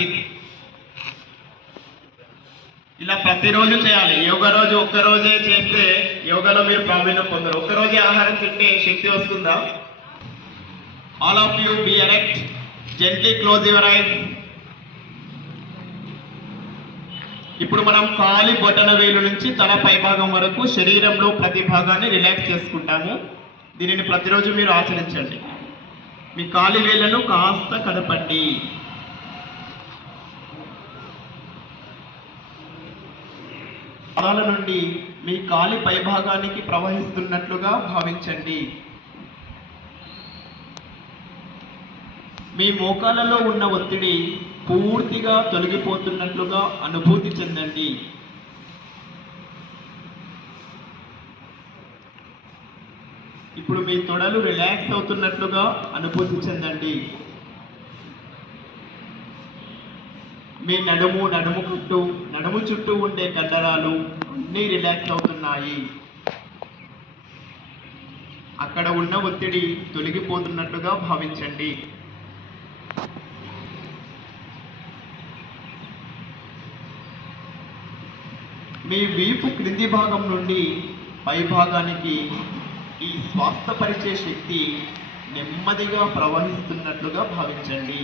Breath. ఇలా ప్రతిరోజు చేయాలి. యోగా రోజు ఒక్కరోజే చేస్తే యోగాలో మీరు ప్రావీణ్యం పొందరు. ఒక్కరోజే ఆహారం తింటే శక్తి వస్తుందా? All of you be erect, gently close your eyes. ఇప్పుడు మనం కాలి బొటన వేలు నుంచి తల పైభాగం వరకు శరీరంలో ప్రతి భాగాన్ని రిలాక్స్ చేసుకుంటాము. దీనిని ప్రతిరోజు మీరు ఆచరించండి. మీ కాలి వేళ్లను కాస్త కదపండి. పాదాల నుండి మీ కాలి పైభాగానికి ప్రవహిస్తున్నట్లుగా భావించండి. మీ మోకాలలో ఉన్న ఒత్తిడి పూర్తిగా తొలగిపోతున్నట్లుగా అనుభూతి చెందండి. ఇప్పుడు మీ తొడలు రిలాక్స్ అవుతున్నట్లుగా అనుభూతి చెందండి. మీ నడుము చుట్టూ ఉండే కండరాలు అన్నీ రిలాక్స్ అవుతున్నాయి. అక్కడ ఉన్న ఒత్తిడి తొలగిపోతున్నట్లుగా భావించండి. మీ వీపు క్రింది భాగం నుండి పై భాగానికి ఈ స్వాస్థపరిచే శక్తి నెమ్మదిగా ప్రవహిస్తున్నట్లుగా భావించండి.